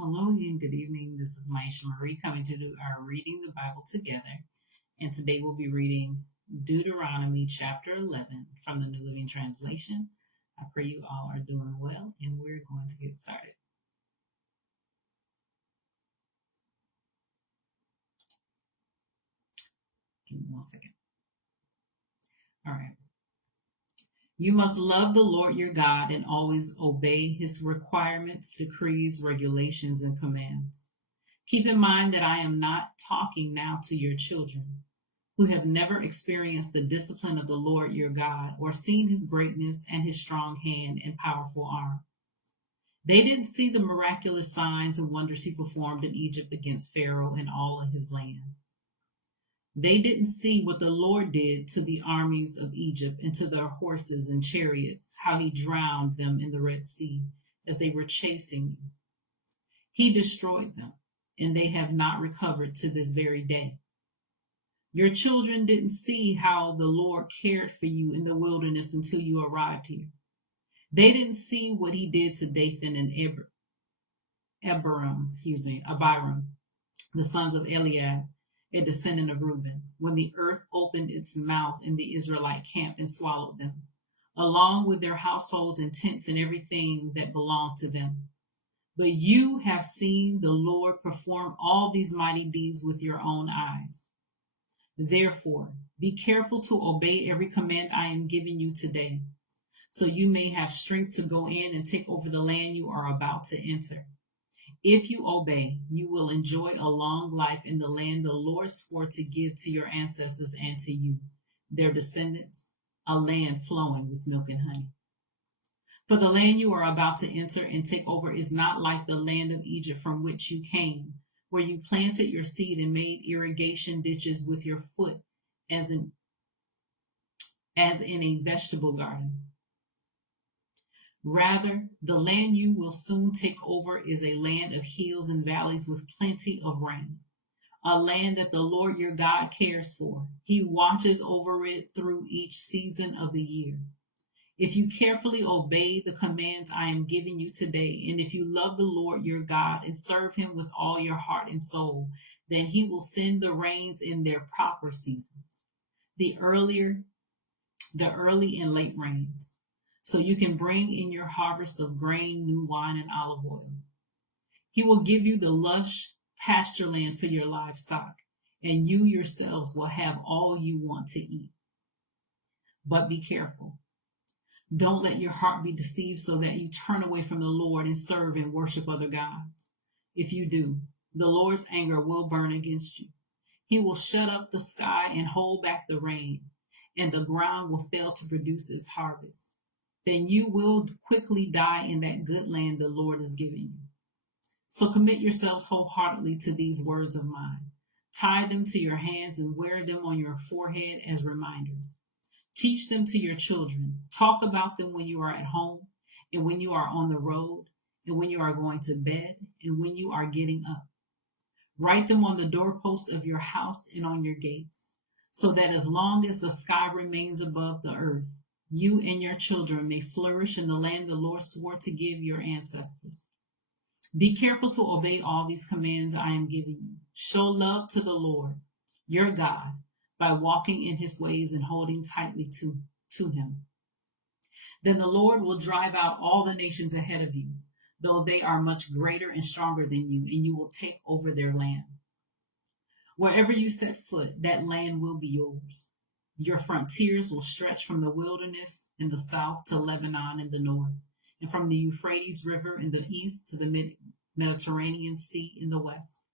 Hello and good evening. This is Myesha Marie coming to do our Reading the Bible Together. And today we'll be reading Deuteronomy Chapter 11 from the New Living Translation. I pray you all are doing well and we're going to get started. Give me 1 second. All right. You must love the Lord your God and always obey his requirements, decrees, regulations, and commands. Keep in mind that I am not talking now to your children, who have never experienced the discipline of the Lord your God or seen his greatness and his strong hand and powerful arm. They didn't see the miraculous signs and wonders he performed in Egypt against Pharaoh and all of his land. They didn't see what the Lord did to the armies of Egypt and to their horses and chariots, how he drowned them in the Red Sea as they were chasing you. He destroyed them, and they have not recovered to this very day. Your children didn't see how the Lord cared for you in the wilderness until you arrived here. They didn't see what he did to Dathan and Abiram, the sons of Eliab, a descendant of Reuben, when the earth opened its mouth in the Israelite camp and swallowed them, along with their households and tents and everything that belonged to them. But you have seen the Lord perform all these mighty deeds with your own eyes. Therefore, be careful to obey every command I am giving you today, so you may have strength to go in and take over the land you are about to enter. If you obey, you will enjoy a long life in the land the Lord swore to give to your ancestors and to you, their descendants, a land flowing with milk and honey. For the land you are about to enter and take over is not like the land of Egypt from which you came, where you planted your seed and made irrigation ditches with your foot as in a vegetable garden. Rather, the land you will soon take over is a land of hills and valleys with plenty of rain, a land that the Lord your God cares for. He watches over it through each season of the year. If you carefully obey the commands I am giving you today, and if you love the Lord your God and serve him with all your heart and soul, then he will send the rains in their proper seasons, the early and late rains, so you can bring in your harvest of grain, new wine, and olive oil. He will give you the lush pasture land for your livestock, and you yourselves will have all you want to eat. But be careful. Don't let your heart be deceived so that you turn away from the Lord and serve and worship other gods. If you do, the Lord's anger will burn against you. He will shut up the sky and hold back the rain, and the ground will fail to produce its harvest. Then you will quickly die in that good land the Lord is giving you. So commit yourselves wholeheartedly to these words of mine. Tie them to your hands and wear them on your forehead as reminders. Teach them to your children. Talk about them when you are at home and when you are on the road and when you are going to bed and when you are getting up. Write them on the doorpost of your house and on your gates, so that as long as the sky remains above the earth, you and your children may flourish in the land the Lord swore to give your ancestors. Be careful to obey all these commands I am giving you. Show love to the Lord, your God, by walking in his ways and holding tightly to him. Then the Lord will drive out all the nations ahead of you, though they are much greater and stronger than you, and you will take over their land. Wherever you set foot, that land will be yours. Your frontiers will stretch from the wilderness in the south to Lebanon in the north, and from the Euphrates River in the east to the Mediterranean Sea in the west.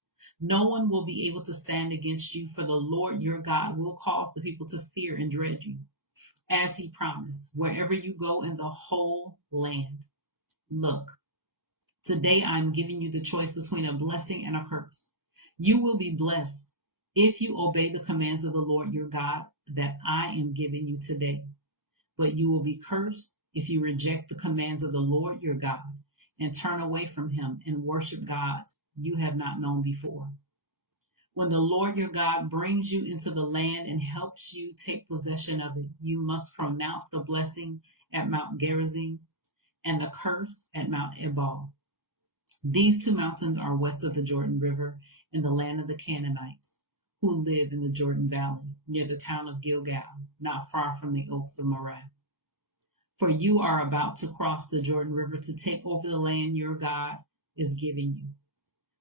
No one will be able to stand against you, for the Lord your God will cause the people to fear and dread you, as he promised, wherever you go in the whole land. Look, today I'm giving you the choice between a blessing and a curse. You will be blessed if you obey the commands of the Lord your God that I am giving you today. But you will be cursed if you reject the commands of the Lord your God and turn away from him and worship gods you have not known before. When the Lord your God brings you into the land and helps you take possession of it, you must pronounce the blessing at Mount Gerizim and the curse at Mount Ebal. These two mountains are west of the Jordan River in the land of the Canaanites, who live in the Jordan Valley, near the town of Gilgal, not far from the oaks of Moreh. For you are about to cross the Jordan River to take over the land your God is giving you.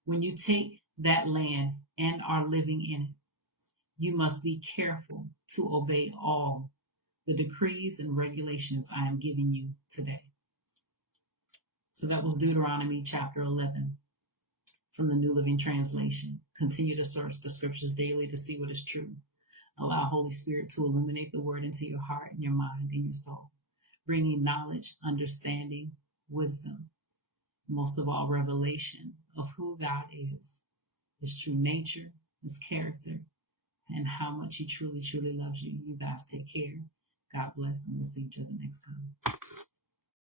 When you take that land and are living in it, you must be careful to obey all the decrees and regulations I am giving you today. So that was Deuteronomy chapter 11 from the New Living Translation. Continue to search the scriptures daily to see what is true. Allow Holy Spirit to illuminate the word into your heart and your mind and your soul, bringing knowledge, understanding, wisdom, most of all, revelation of who God is, his true nature, his character, and how much he truly, truly loves you. You guys take care. God bless, and we'll see each other next time.